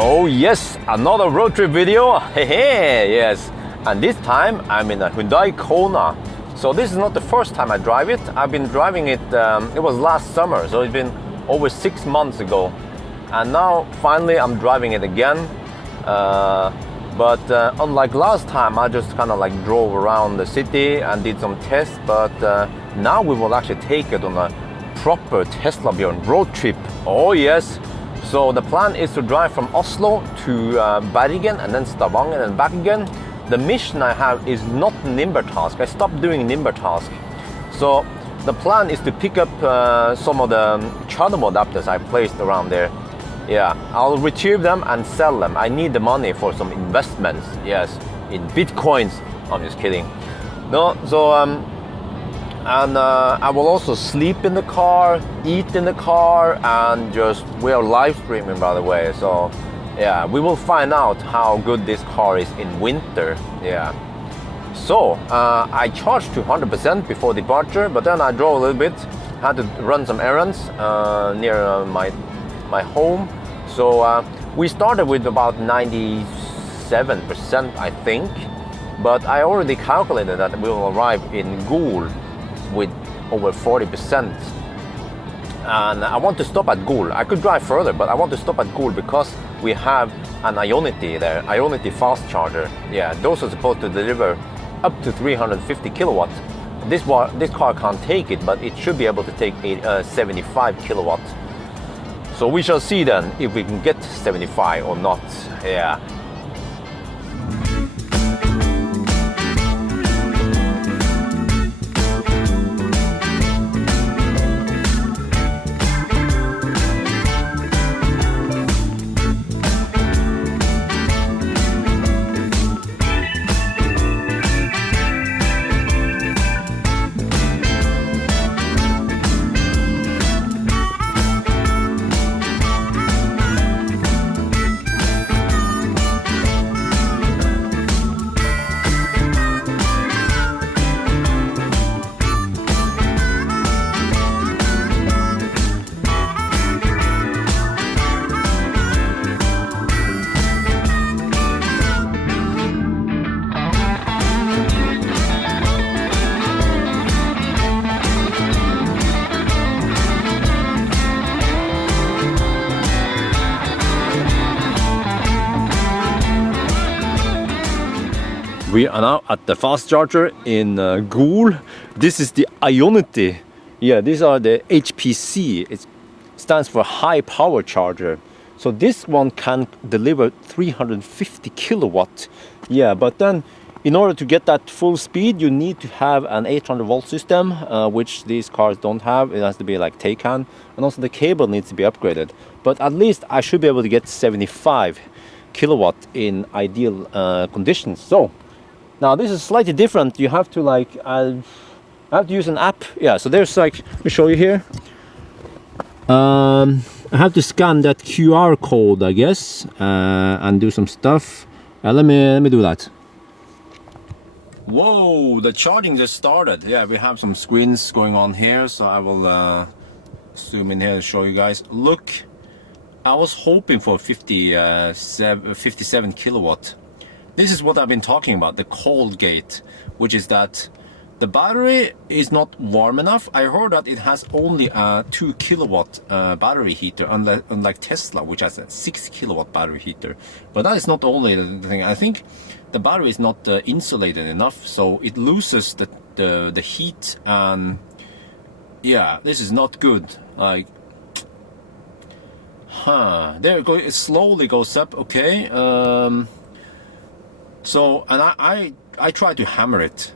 Oh yes, another road trip video. Hey, yes. And this time I'm in a Hyundai Kona. So this is not the first time I drive it. I've been driving it, it was last summer, so it's been over 6 months ago. And now finally I'm driving it again. But unlike last time, I just kind of like drove around the city and did some tests. But now we will actually take it on a proper Tesla Bjørn road trip. Oh yes. So the plan is to drive from Oslo to Bergen and then Stavanger and back again. The mission I have is not Nimbertask. I stopped doing Nimbertask. So the plan is to pick up some of the chargeable adapters I placed around there. Yeah, I'll retrieve them and sell them. I need the money for some investments. Yes, in Bitcoins. I'm just kidding. No, so and I will also sleep in the car, eat in the car, and we are live streaming, by the way. So yeah, we will find out how good this car is in winter. Yeah. So I charged to 100% before departure, but then I drove a little bit, had to run some errands near my home. So we started with about 97%, I think, but I already calculated that we will arrive in Gol with over 40%. And I want to stop at Gol. I could drive further, but I want to stop at Gol because we have an Ionity there, Ionity fast charger. Yeah, those are supposed to deliver up to 350 kilowatts. This car can't take it, but it should be able to take 75 kilowatts. So we shall see then if we can get 75 or not. Yeah. We are now at the fast charger in Gol. This is the Ionity. Yeah, these are the HPC. It stands for high power charger. So this one can deliver 350 kilowatt. Yeah, but then in order to get that full speed, you need to have an 800 volt system, which these cars don't have. It has to be like Taycan, and also the cable needs to be upgraded. But at least I should be able to get 75 kilowatt in ideal conditions. So now this is slightly different. You have to like, I have to use an app. Yeah, so there's like, let me show you here. I have to scan that QR code, I guess, and do some stuff. Let me do that. Whoa, the charging just started. Yeah, we have some screens going on here, so I will zoom in here and show you guys. Look, I was hoping for 57 kilowatt. This is what I've been talking about, the cold gate, which is that the battery is not warm enough. I heard that it has only a 2 kilowatt battery heater, unlike Tesla, which has a 6 kilowatt battery heater. But that is not only the thing. I think the battery is not insulated enough, so it loses the heat. And yeah, this is not good. Like, there it goes. It slowly goes up. Okay. So, and I try to hammer it.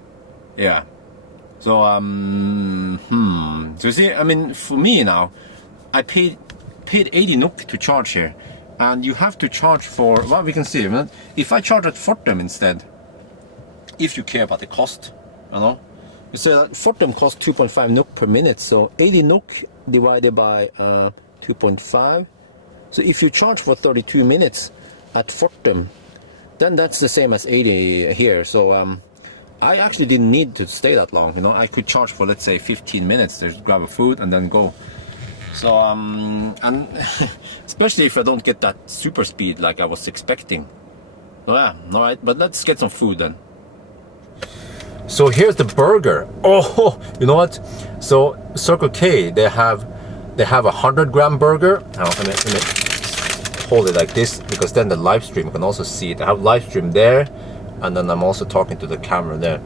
Yeah. So so you see, I mean, for me now, I paid 80 NOK to charge here, and you have to charge for, well, we can see, if I charge at Fortum instead, if you care about the cost, you know, you say that Fortum costs 2.5 NOK per minute, so 80 NOK divided by 2.5. So if you charge for 32 minutes at Fortum, then that's the same as 80 here. So I actually didn't need to stay that long. You know, I could charge for, let's say, 15 minutes, just grab a food and then go. So and especially if I don't get that super speed like I was expecting. Oh yeah, all right, but let's get some food then. So here's the burger. Oh, you know what? So Circle K, they have a 100-gram burger. Let me hold it like this, because then the live stream can also see it. I have live stream there, and then I'm also talking to the camera there.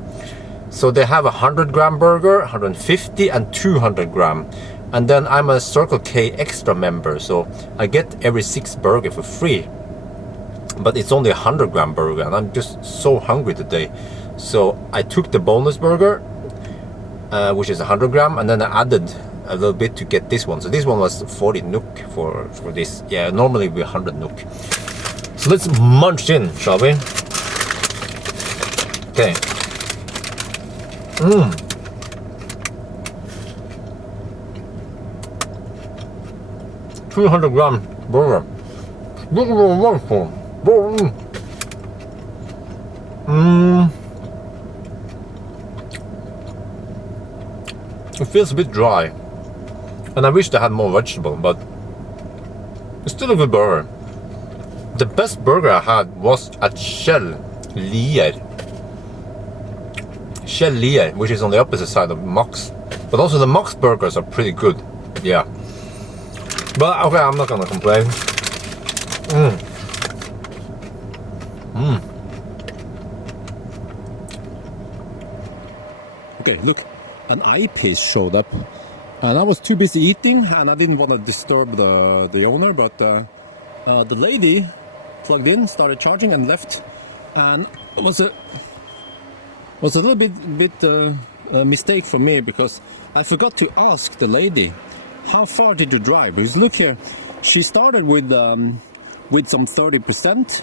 So they have a 100-gram burger, 150 and 200-gram. And then I'm a Circle K extra member, so I get every 6 burger for free. But it's only a 100-gram burger, and I'm just so hungry today. So I took the bonus burger, which is 100-gram, and then I added a little bit to get this one. So this one was 40 NOK for this. Yeah, normally we 100 NOK. So let's munch in, shall we? Okay. 200-gram burger. This is wonderful. It feels a bit dry, and I wish they had more vegetable, but it's still a good burger. The best burger I had was at Shell Lier, which is on the opposite side of Max. But also the Max burgers are pretty good. Yeah. But okay, I'm not gonna complain. Okay, look, an eyepiece showed up, and I was too busy eating, and I didn't want to disturb the owner. But the lady plugged in, started charging, and left, and it was a little bit mistake for me, because I forgot to ask the lady, how far did you drive? Because look here, she started with some 30%,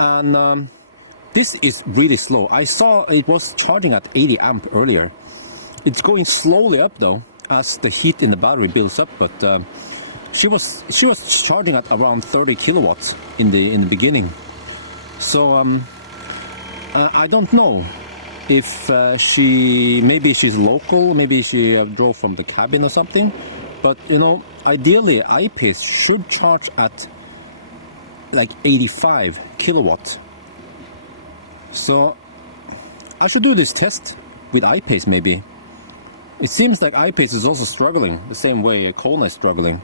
and this is really slow. I saw it was charging at 80 amp earlier. It's going slowly up though, as the heat in the battery builds up. But she was charging at around 30 kilowatts in the beginning. So I don't know if maybe she's local, maybe she drove from the cabin or something. But you know, ideally eyepiece should charge at like 85 kilowatts. So I should do this test with eyepiece maybe. It seems like eyepiece is also struggling the same way Kona is struggling.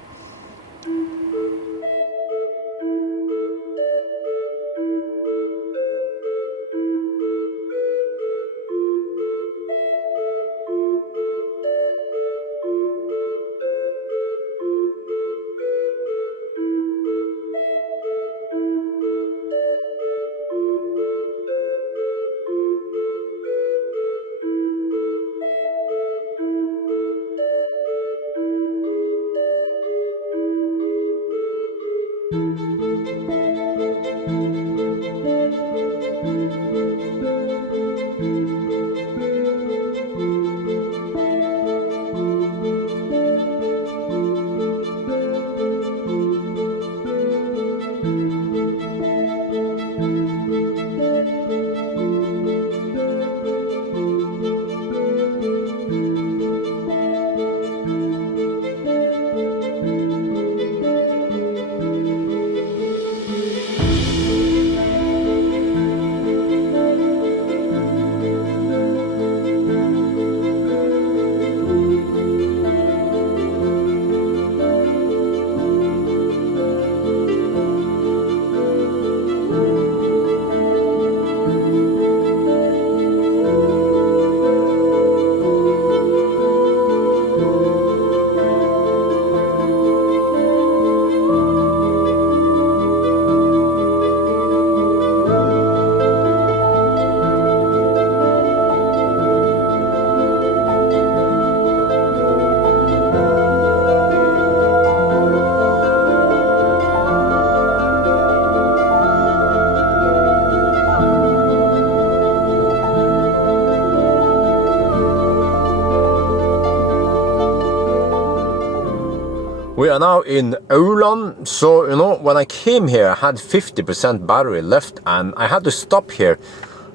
We are now in Nyland. So, you know, when I came here, I had 50% battery left, and I had to stop here.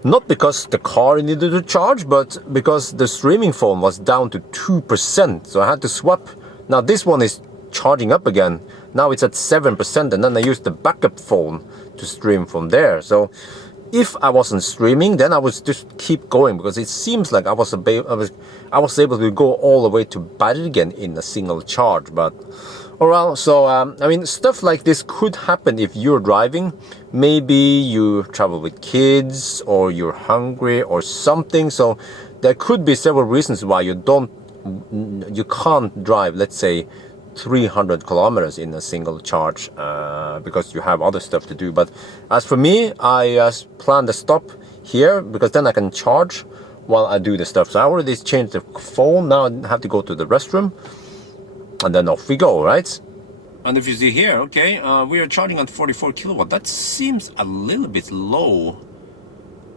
Not because the car needed to charge, but because the streaming phone was down to 2%. So I had to swap Now this one is charging up again. Now it's at 7%, and then I use the backup phone to stream from there. So if I wasn't streaming, then I would just keep going, because it seems like I was able to go all the way to Bergen in a single charge. But oh well. So I mean, stuff like this could happen if you're driving. Maybe you travel with kids, or you're hungry or something. So there could be several reasons why you can't drive, let's say, 300 kilometers in a single charge, because you have other stuff to do. But as for me, I plan to stop here, because then I can charge while I do the stuff. So I already changed the phone. Now I have to go to the restroom, and then off we go, right? And if you see here, okay, we are charging at 44 kilowatt. That seems a little bit low.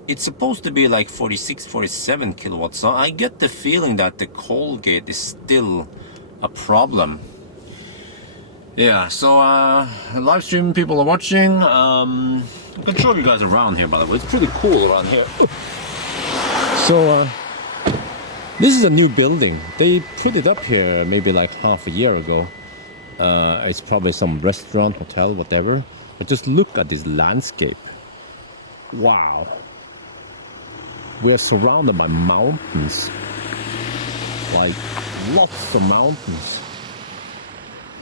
It's supposed to be like 46, 47 kilowatts. So I get the feeling that the Colgate is still a problem. Yeah, so live stream people are watching. I can show you guys around here, by the way. It's pretty cool around here. So this is a new building. They put it up here maybe like half a year ago. It's probably some restaurant, hotel, whatever. But just look at this landscape. Wow. We are surrounded by mountains. Like lots of mountains.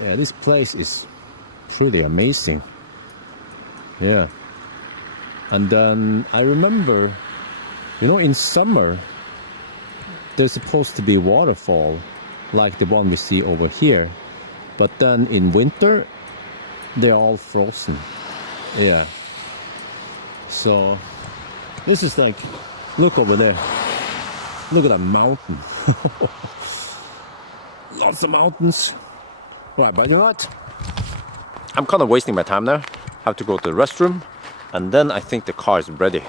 Yeah, this place is truly amazing. Yeah. And then I remember, you know, in summer there's supposed to be waterfall like the one we see over here. But then in winter they're all frozen. Yeah. So this is like, look over there. Look at that mountain. Lots of mountains. Right, but you know what? I'm kind of wasting my time now. Have to go to the restroom, and then I think the car is ready.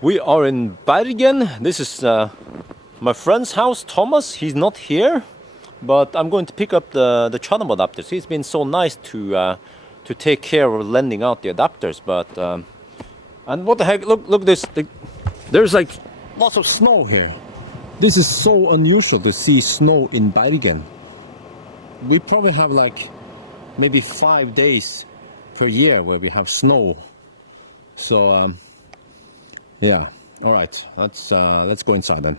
We are in Bergen. This is my friend's house, Thomas. He's not here, but I'm going to pick up the charm adapters. He's been so nice to take care of lending out the adapters. But and what the heck? Look this. There's like lots of snow here. This is so unusual to see snow in Bergen. We probably have like maybe 5 days per year where we have snow. So yeah, all right, let's go inside then.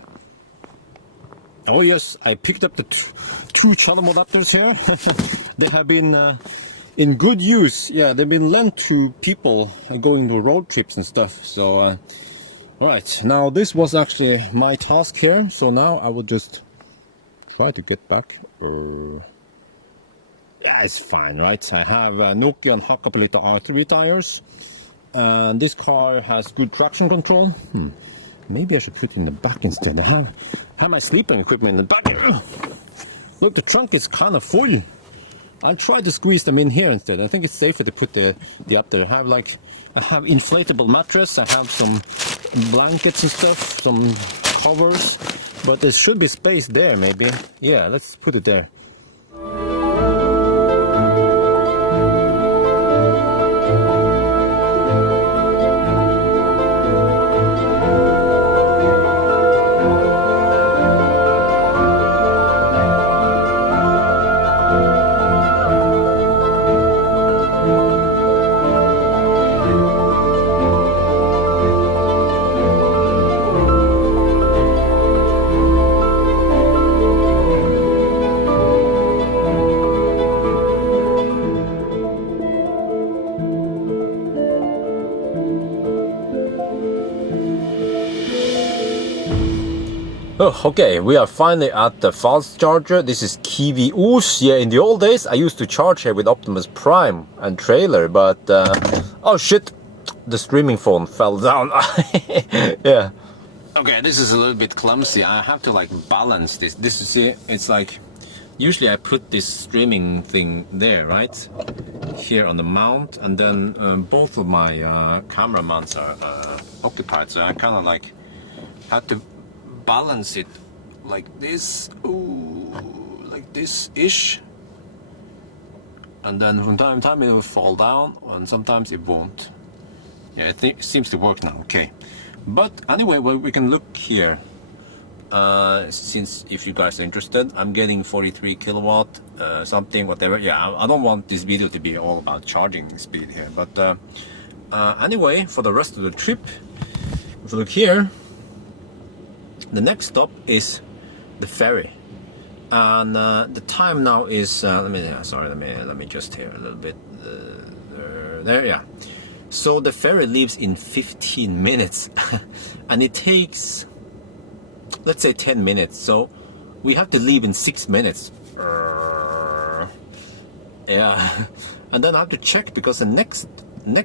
Oh yes, I picked up the two charm adapters here. They have been in good use. Yeah, they've been lent to people going to road trips and stuff. So all right, now this was actually my task here. So now I will just try to get back. Yeah, it's fine, right? I have Nokia and Hakkapeliitta R3 tires. And this car has good traction control. Maybe I should put it in the back instead. I have my sleeping equipment in the back. Look, the trunk is kind of full. I'll try to squeeze them in here instead. I think it's safer to put the up there. I have inflatable mattress. I have some blankets and stuff, some covers. But there should be space there, maybe. Yeah, let's put it there. Oh, okay, we are finally at the fast charger. This is Kiwi Oos. Yeah, in the old days, I used to charge here with Optimus Prime and trailer, but oh shit, the streaming phone fell down. Yeah. Okay, this is a little bit clumsy. I have to like balance this. This is it. It's like usually I put this streaming thing there, right? Here on the mount, and then both of my camera mounts are occupied, so I kind of like have to balance it like this, ooh, like this ish, and then from time to time it will fall down, and sometimes it won't. Yeah, I think it seems to work now. Okay, but anyway, well, we can look here. Since if you guys are interested, I'm getting 43 kilowatt something, whatever. Yeah, I don't want this video to be all about charging speed here, but anyway, for the rest of the trip, if you look here, the next stop is the ferry, and the time now is let me just here a little bit there, yeah. So the ferry leaves in 15 minutes and it takes, let's say, 10 minutes, so we have to leave in 6 minutes. Yeah. And then I have to check because the next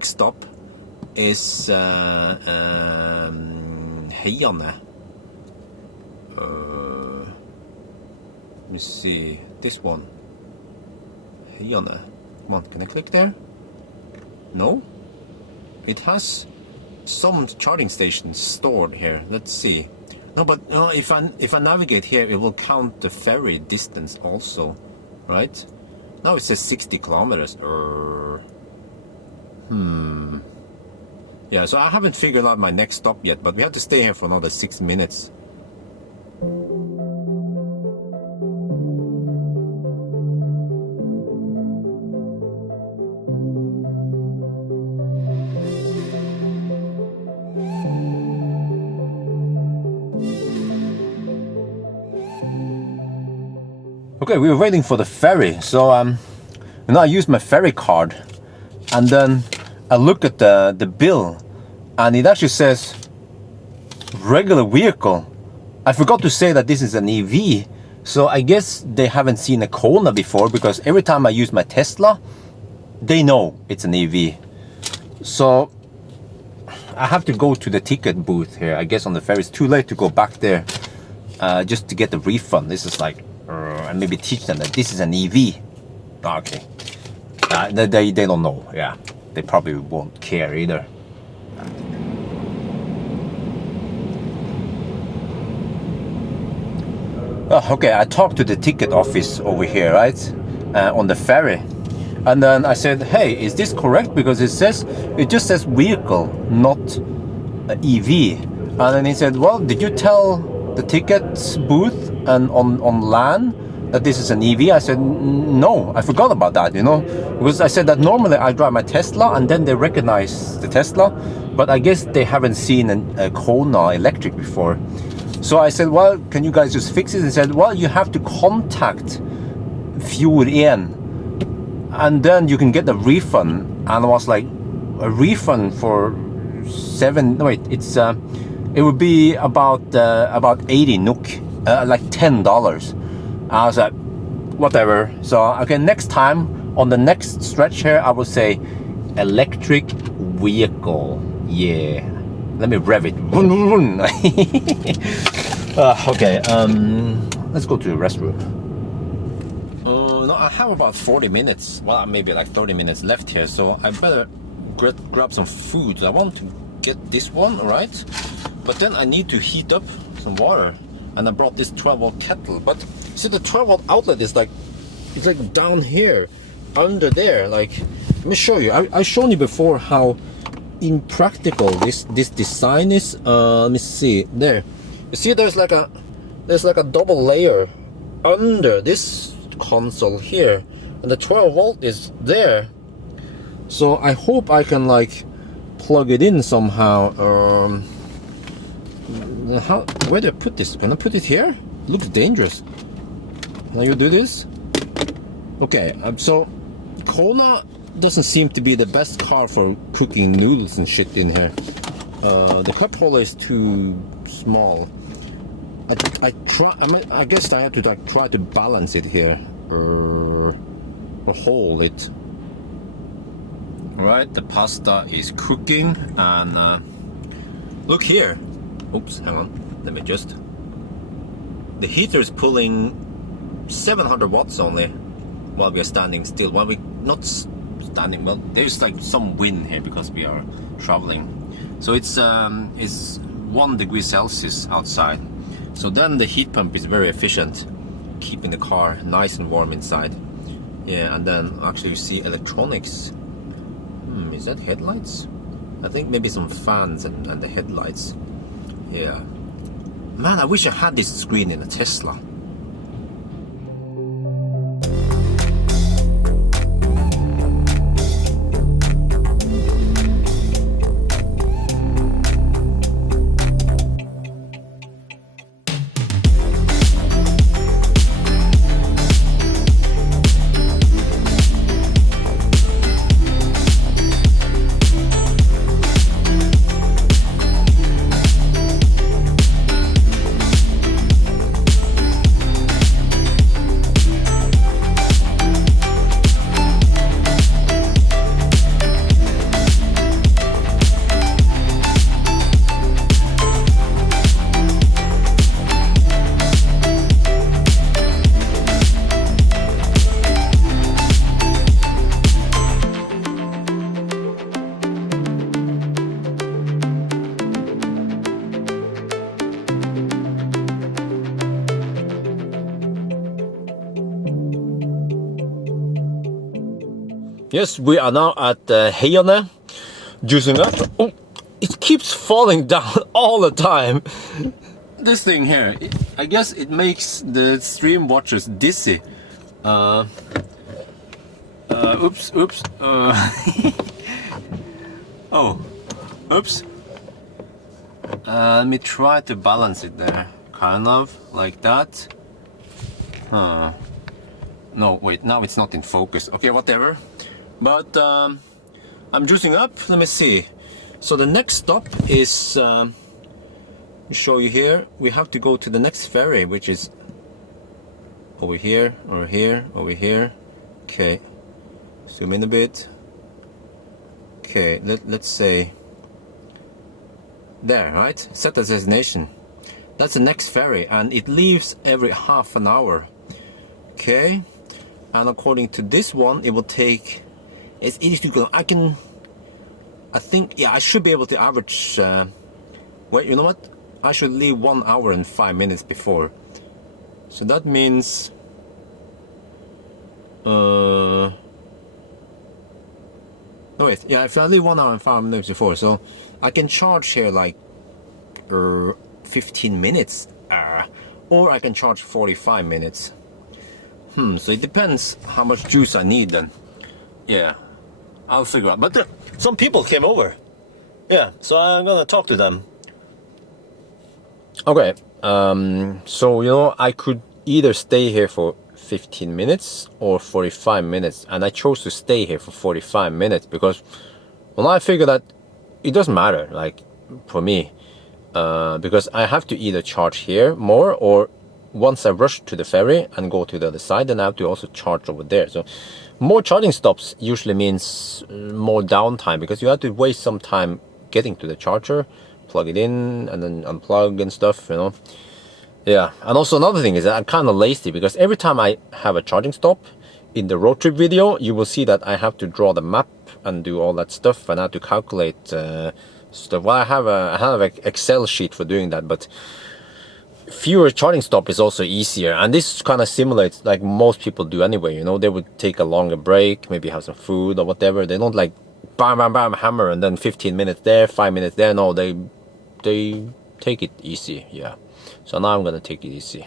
stop is Hyundai. Let me see, this one, Hyundai. Come on, can I click there? No, it has some charging stations stored here. Let's see. No, but if I navigate here, it will count the ferry distance also, right? Now it says 60 kilometers. Yeah, so I haven't figured out my next stop yet, but we have to stay here for another 6 minutes. Okay, we were waiting for the ferry, so I used my ferry card, and then I look at the bill, and it actually says regular vehicle. I forgot to say that this is an EV, so I guess they haven't seen a Kona before, because every time I use my Tesla, they know it's an EV. So I have to go to the ticket booth here, I guess on the ferry. It's too late to go back there just to get the refund. This is like, and maybe teach them that this is an EV. Okay, they don't know. Yeah, they probably won't care either. Oh, okay, I talked to the ticket office over here, right, on the ferry, and then I said, hey, is this correct? Because it just says vehicle, not EV. And then he said, well, did you tell the ticket booth and on LAN that this is an EV? I said, no, I forgot about that, because I said that normally I drive my Tesla and then they recognize the Tesla, but I guess they haven't seen a Kona electric before. So I said, well, can you guys just fix it? And said, well, you have to contact Bjørn and then you can get a refund. And I was like, a refund for it would be about 80 NOK, like $10. I was like, whatever. So okay, next time on the next stretch here, I will say electric vehicle. Yeah, let me rev it. Okay, let's go to the restroom. No, I have about 40 minutes. Well, maybe like 30 minutes left here, so I better grab some food. I want to get this one, right? But then I need to heat up some water, and I brought this 12-volt kettle. But see, the 12-volt outlet is like, it's like down here, under there. Like, let me show you. I've shown you before how impractical this design is. Let me see there. You see, there's like a double layer under this console here, and the 12-volt is there. So I hope I can like plug it in somehow. Where do I put this? Can I put it here? It looks dangerous. Can you do this? Okay, so Kona doesn't seem to be the best car for cooking noodles and shit in here. The cup holder is too small. I guess I have to like try to balance it here, or hold it. Right, the pasta is cooking, and look here. Oops, hang on. Let me just. The heater is pulling 700 watts only while we are standing still. While we not standing, well, there's like some wind here because we are traveling. So it's 1 degree Celsius outside. So then the heat pump is very efficient, keeping the car nice and warm inside. Yeah, and then actually you see electronics. Is that headlights? I think maybe some fans and the headlights. Yeah. Man, I wish I had this screen in a Tesla. Yes, we are now at Hyundai, juicing up. Oh, it keeps falling down all the time. This thing here, I guess it makes the stream watchers dizzy. Oops. Oh, oops. Let me try to balance it there, kind of like that. No, wait, now it's not in focus. Okay, whatever. But I'm juicing up. Let me see. So the next stop is, show you here. We have to go to the next ferry, which is over here, or here, over here. Okay, zoom in a bit. Okay, let's say there, right? Set as destination. That's the next ferry, and it leaves every half an hour. Okay, and according to this one, it will take. It's easy to go. I think, yeah, I should be able to average. Wait, you know what? I should leave 1 hour and 5 minutes before. So that means. No, wait. Yeah, if I leave 1 hour and 5 minutes before, so I can charge here like 15 minutes, or I can charge 45 minutes. So it depends how much juice I need then. Yeah, I'll figure out. But some people came over. Yeah, so I'm gonna talk to them. Okay, so you know, I could either stay here for 15 minutes or 45 minutes, and I chose to stay here for 45 minutes because, well, I figured that it doesn't matter, like, for me, because I have to either charge here more, or once I rush to the ferry and go to the other side, then I have to also charge over there. So more charging stops usually means more downtime, because you have to waste some time getting to the charger, plug it in, and then unplug and stuff, you know. Yeah, and also another thing is that I'm kind of lazy, because every time I have a charging stop in the road trip video, you will see that I have to draw the map and do all that stuff, and I have to calculate stuff. Well, I have an Excel sheet for doing that, but fewer charging stop is also easier, and this kind of simulates like most people do anyway. You know, they would take a longer break, maybe have some food or whatever. They don't like bam bam bam hammer and then 15 minutes there, 5 minutes there. No, they take it easy. Yeah, so now I'm gonna take it easy.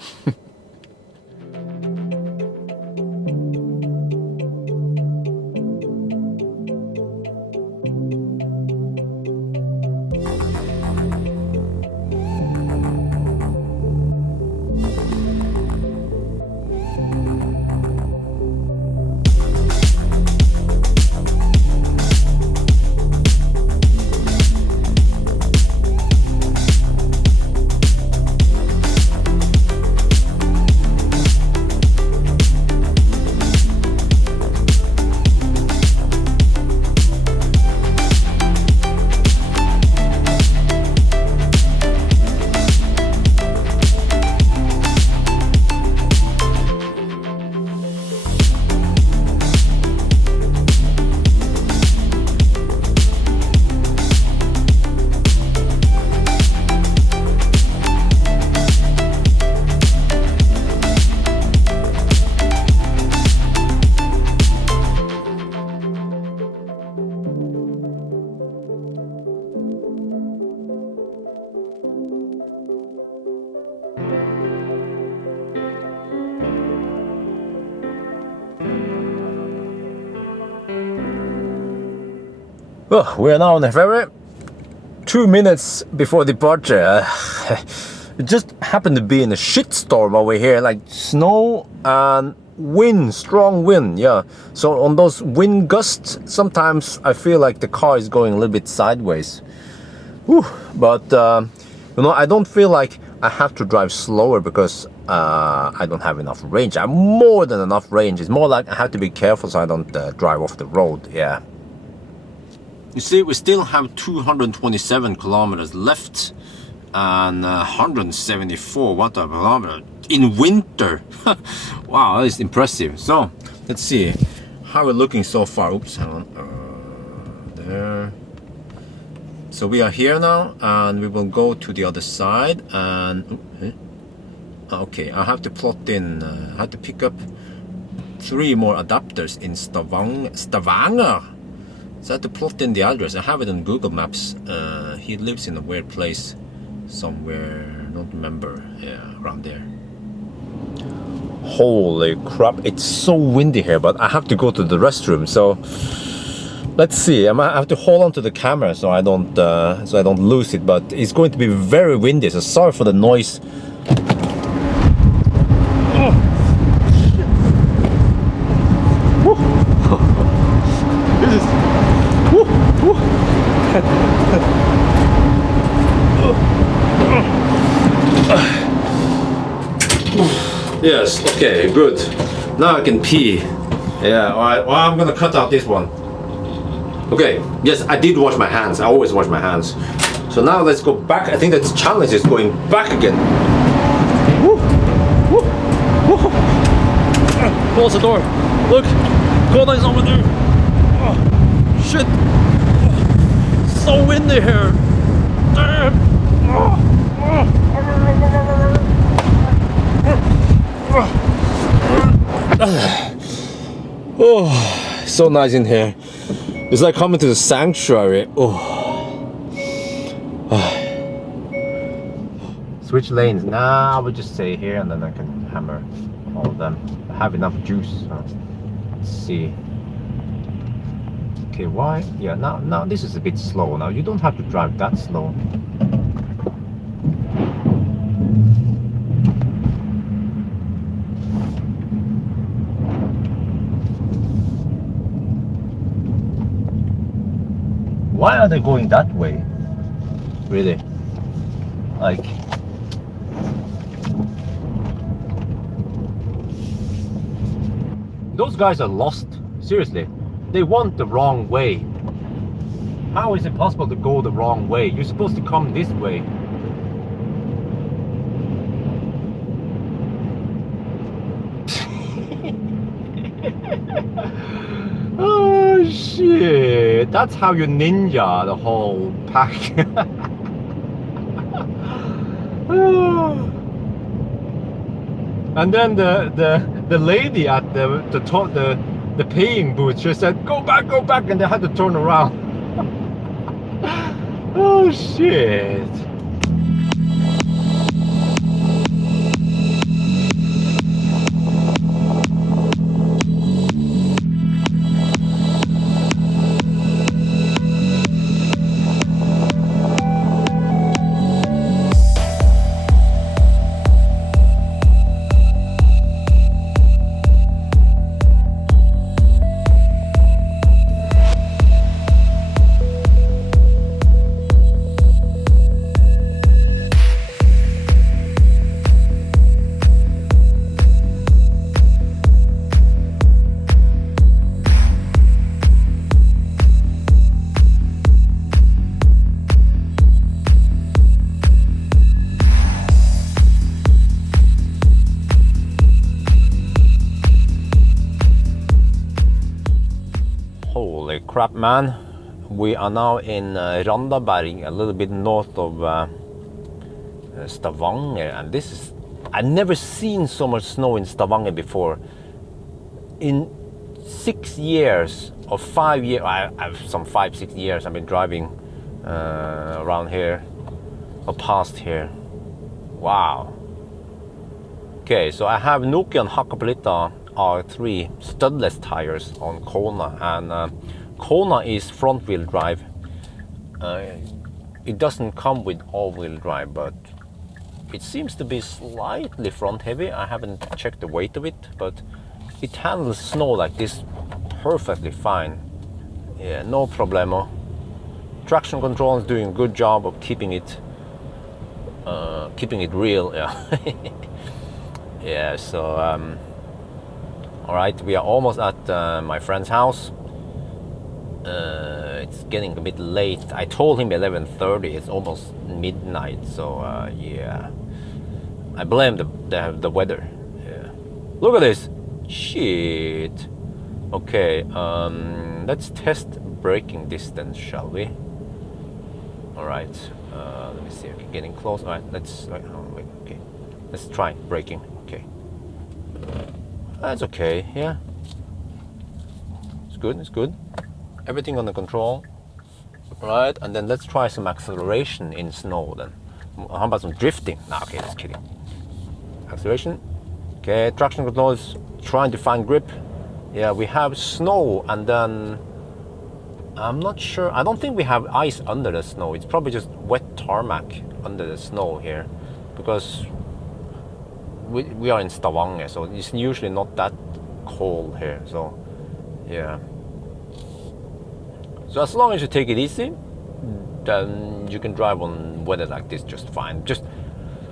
Well, we are now on the ferry. 2 minutes before departure. It just happened to be in a shitstorm over here, like snow and wind, strong wind, yeah. So on those wind gusts, sometimes I feel like the car is going a little bit sideways. Whew. But you know, I don't feel like I have to drive slower because I don't have enough range. I have more than enough range. It's more like I have to be careful so I don't drive off the road, yeah. You see, we still have 227 kilometers left and 174 watt per kilometer in winter. Wow, that is impressive. So let's see how we're looking so far. Oops, hang on. There. So we are here now, and we will go to the other side. And okay, I have to plot in. I have to pick up 3 more adapters in Stavanger. So I have to plot in the address. I have it on Google Maps. He lives in a weird place somewhere. I don't remember. Yeah, around there. Holy crap! It's so windy here, but I have to go to the restroom. So let's see. I might have to hold on to the camera so I don't lose it. But it's going to be very windy. So sorry for the noise. This is. Yes, okay, good. Now I can pee. Yeah, alright. Well, I'm gonna cut out this one. Okay, yes, I did wash my hands. I always wash my hands. So now let's go back. I think that the challenge is going back again. Woo. Woo. Woo. Close the door. Look, Kona is over there. Oh, shit. Oh, so windy here. Damn. Oh, so nice in here. It's like coming to the sanctuary. Oh. Switch lanes. Now I would just stay here and then I can hammer all of them. I have enough juice. Let's see. Okay, why? Yeah, now this is a bit slow. Now you don't have to drive that slow. Why are they going that way? Really? Like... Those guys are lost. Seriously. They went the wrong way. How is it possible to go the wrong way? You're supposed to come this way. Oh shit, that's how you ninja the whole pack. And then the lady at the paying booth, she said, go back, and they had to turn around. Oh shit. Holy crap, man. We are now in Randaberg, a little bit north of Stavanger, and this is... I've never seen so much snow in Stavanger before. In 6 years or 5 years, I've some 5-6 years I've been driving around here or past here. Wow. Okay, so I have Nokian Hakkapeliitta R3 studless tires on Kona, and Kona is front-wheel drive. It doesn't come with all-wheel drive, but it seems to be slightly front-heavy. I haven't checked the weight of it, but it handles snow like this perfectly fine. Yeah, no problemo. Traction control is doing a good job of keeping it real. Yeah. Yeah. So all right, we are almost at my friend's house. It's getting a bit late. I told him 11:30. It's almost midnight. So yeah, I blame the weather. Yeah. Look at this. Shit. Okay. Let's test braking distance, shall we? All right. Let me see. Okay, getting close. All right. Okay. Let's try braking. Okay. That's okay. Yeah. It's good. It's good. Everything under control. Right. And then let's try some acceleration in snow. Then. How about some drifting? Nah. Okay. Just kidding. Acceleration. Okay. Traction control is trying to find grip. Yeah. We have snow, and then I'm not sure. I don't think we have ice under the snow. It's probably just wet tarmac under the snow here, because we are in Stavanger, so it's usually not that cold here. So yeah. So as long as you take it easy, then you can drive on weather like this just fine. Just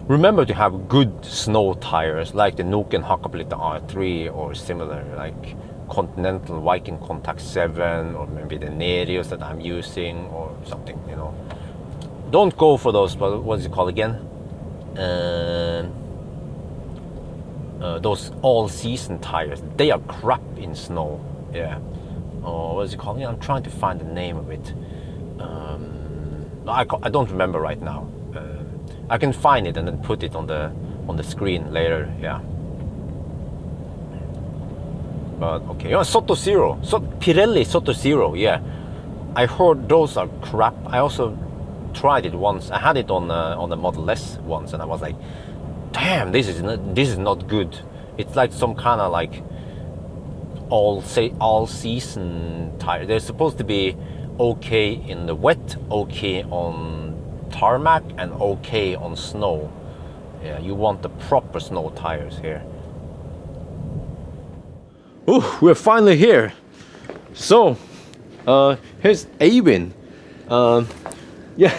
remember to have good snow tires, like the Noken Hakkapeliitta R3 or similar, like Continental Viking Contact 7, or maybe the Nereus that I'm using, or something, you know. Don't go for those, what is it called again? Those all-season tires. They are crap in snow. Yeah. Oh, what is it called? Yeah, I'm trying to find the name of it. I don't remember right now. I can find it and then put it on the screen later. Yeah. But okay, Soto Zero, Pirelli Soto Zero. Yeah, I heard those are crap. I also tried it once. I had it on the Model S once, and I was like, damn, this is not good. It's like some kind of like all season tire. They're supposed to be okay in the wet, okay on tarmac, and okay on snow. Yeah, you want the proper snow tires here. Oh, we're finally here. So, here's Eivind. Yeah,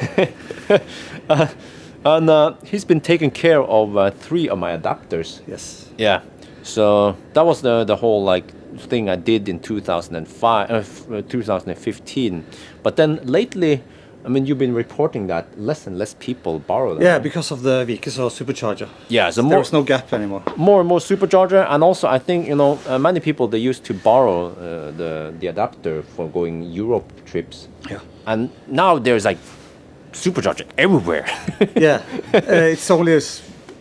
and he's been taking care of 3 of my adapters. Yes. Yeah. So that was the whole like thing I did in 2015. But then lately, I mean, you've been reporting that less and less people borrow them. Yeah, because of the Vikeså supercharger. Yeah, so there's no gap anymore. More and more supercharger, and also I think, you know, many people, they used to borrow the adapter for going Europe trips. Yeah. And now there's like supercharger everywhere. Yeah, it's only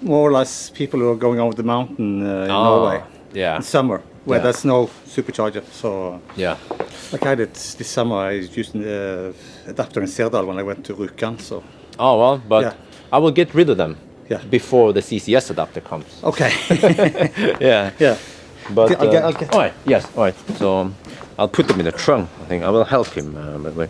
more or less people who are going over the mountain in Norway. Yeah. In summer, where Yeah. there's no supercharger. So Yeah. like I did this summer, I used an adapter in Sirdal when I went to Rjukan. So. Oh well, but Yeah. I will get rid of them. Yeah. Before the CCS adapter comes. Okay. Yeah. Yeah. But I'll get. all right. Yes. All right. So I'll put them in the trunk. I think I will help him. By the way.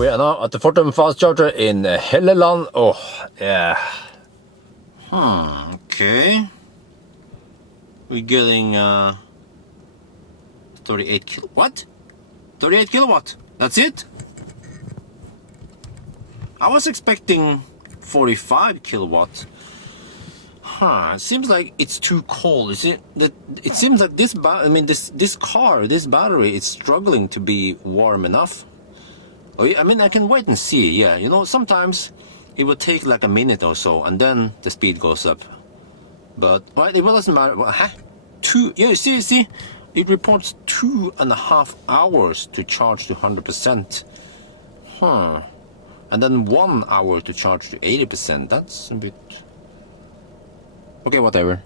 We are now at the Fortum fast charger in Helleland. Oh, yeah. Okay. We're getting 38 kilowatt. What? 38 kilowatt. That's it? I was expecting 45 kilowatt. It seems like it's too cold. Is it that it seems like this this battery is struggling to be warm enough. Oh, I mean, I can wait and see. Yeah, you know, sometimes it will take like a minute or so and then the speed goes up. But right, it doesn't matter. Yeah, you see, it reports 2.5 hours to charge to 100%. And then 1 hour to charge to 80%. That's a bit... Okay, whatever.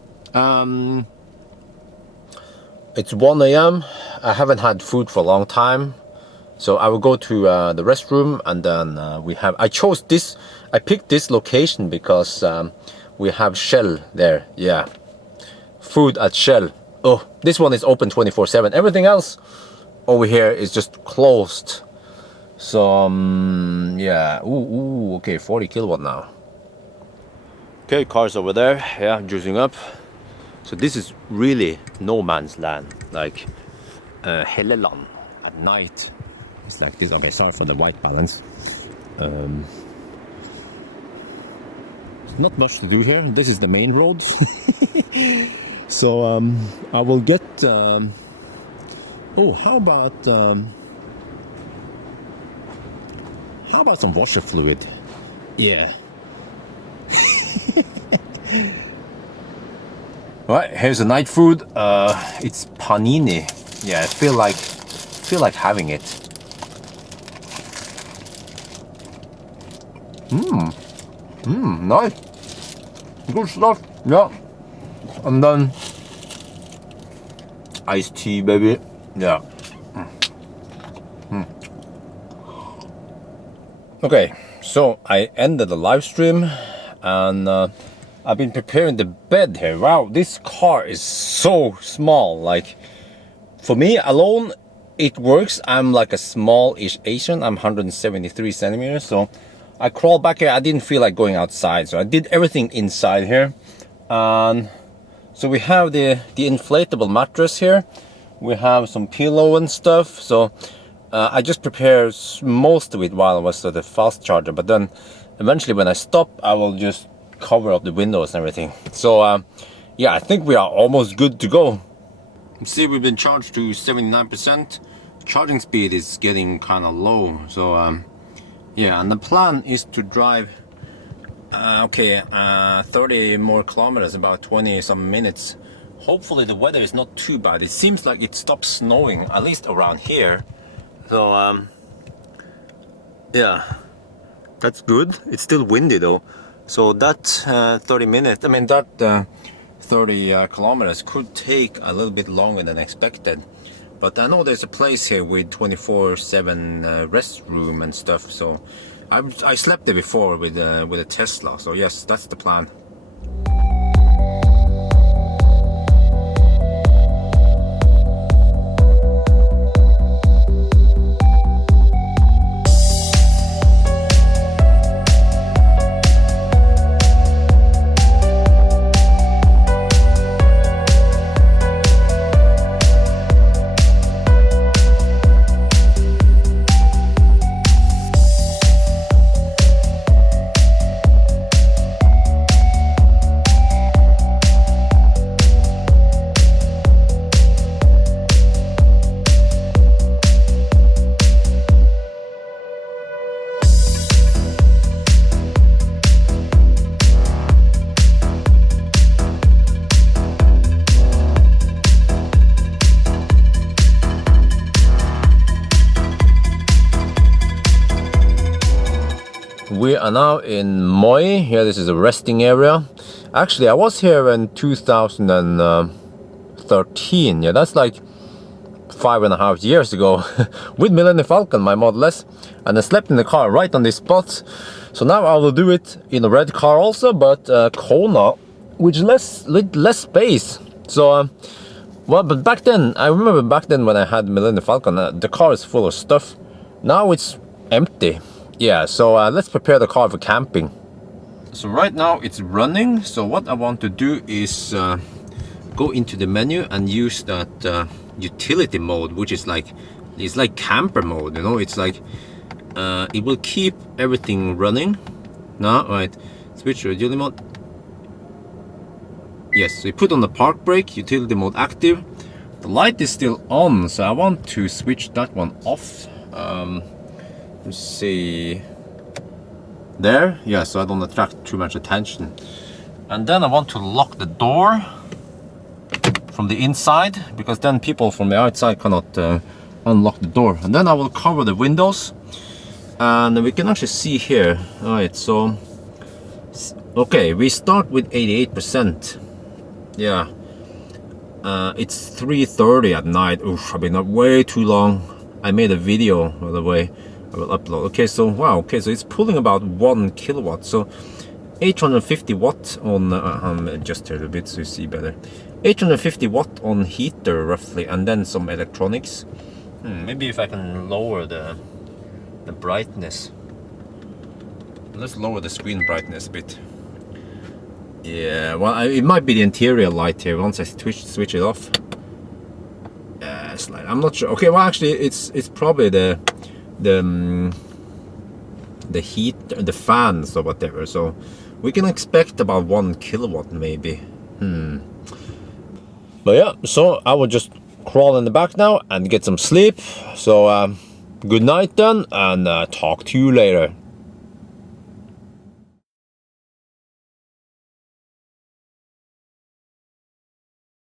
It's 1 a.m. I haven't had food for a long time. So I will go to the restroom and then I picked this location because we have Shell there. Yeah. Food at Shell. Oh, this one is open 24/7. Everything else over here is just closed. So, yeah. Ooh, okay, 40 kilowatt now. Okay, cars over there, yeah, juicing up. So this is really no man's land, like Helleland at night. It's like this. Okay, sorry for the white balance. Not much to do here. This is the main road. So I will get... oh, how about some washer fluid? Yeah. Right, here's the night food. It's panini. Yeah, I feel like having it. Nice. Good stuff. Yeah. And then iced tea, baby. Yeah. Okay, so I ended the live stream and I've been preparing the bed here. Wow, this car is so small. Like, for me alone, it works. I'm like a small-ish Asian. I'm 173 centimeters, so I crawled back here. I didn't feel like going outside, so I did everything inside here. And so we have the inflatable mattress here. We have some pillow and stuff. So I just prepared most of it while I was at the fast charger. But then eventually when I stop, I will just cover up the windows and everything. So yeah, I think we are almost good to go. See, we've been charged to 79%. Charging speed is getting kind of low. So yeah, and the plan is to drive 30 more kilometers, about 20 some minutes. Hopefully the weather is not too bad. It seems like it stopped snowing, at least around here. So yeah, that's good. It's still windy though. So that 30 kilometers could take a little bit longer than expected. But I know there's a place here with 24/7 restroom and stuff. So I slept there before with a Tesla. So yes, that's the plan. We are now in Moi. Here, this is a resting area. Actually, I was here in 2013. Yeah, that's like 5.5 years ago with Millennium Falcon, my Model S, and I slept in the car right on this spot. So now I will do it in a red car also, but Kona, with less space. So well, but back then, I remember back then when I had Millennium Falcon, the car is full of stuff. Now it's empty. Yeah, so let's prepare the car for camping. So right now it's running. So what I want to do is go into the menu and use that utility mode, which is like, it's like camper mode, you know. It's like it will keep everything running. Now, right, switch to utility mode. Yes, so you put on the park brake, utility mode active. The light is still on, so I want to switch that one off. Let's see. There, yeah, so I don't attract too much attention. And then I want to lock the door from the inside, because then people from the outside cannot unlock the door. And then I will cover the windows, and we can actually see here. All right, so okay, we start with 88%. Yeah, it's 3:30 at night. Oof, I've been up way too long. I made a video, by the way, I will upload. Okay, so wow, okay, so it's pulling about 1 kilowatt. So 850 watt on, just a little bit so you see better. 850 watt on heater roughly, and then some electronics. Maybe if I can lower the brightness. Let's lower the screen brightness a bit. Yeah, well, it might be the interior light here. Once I switch it off, it's like, I'm not sure. Okay, well, actually, it's probably the heat, the fans or whatever. So we can expect about 1 kilowatt maybe. But yeah, so I will just crawl in the back now and get some sleep. So good night then, and talk to you later.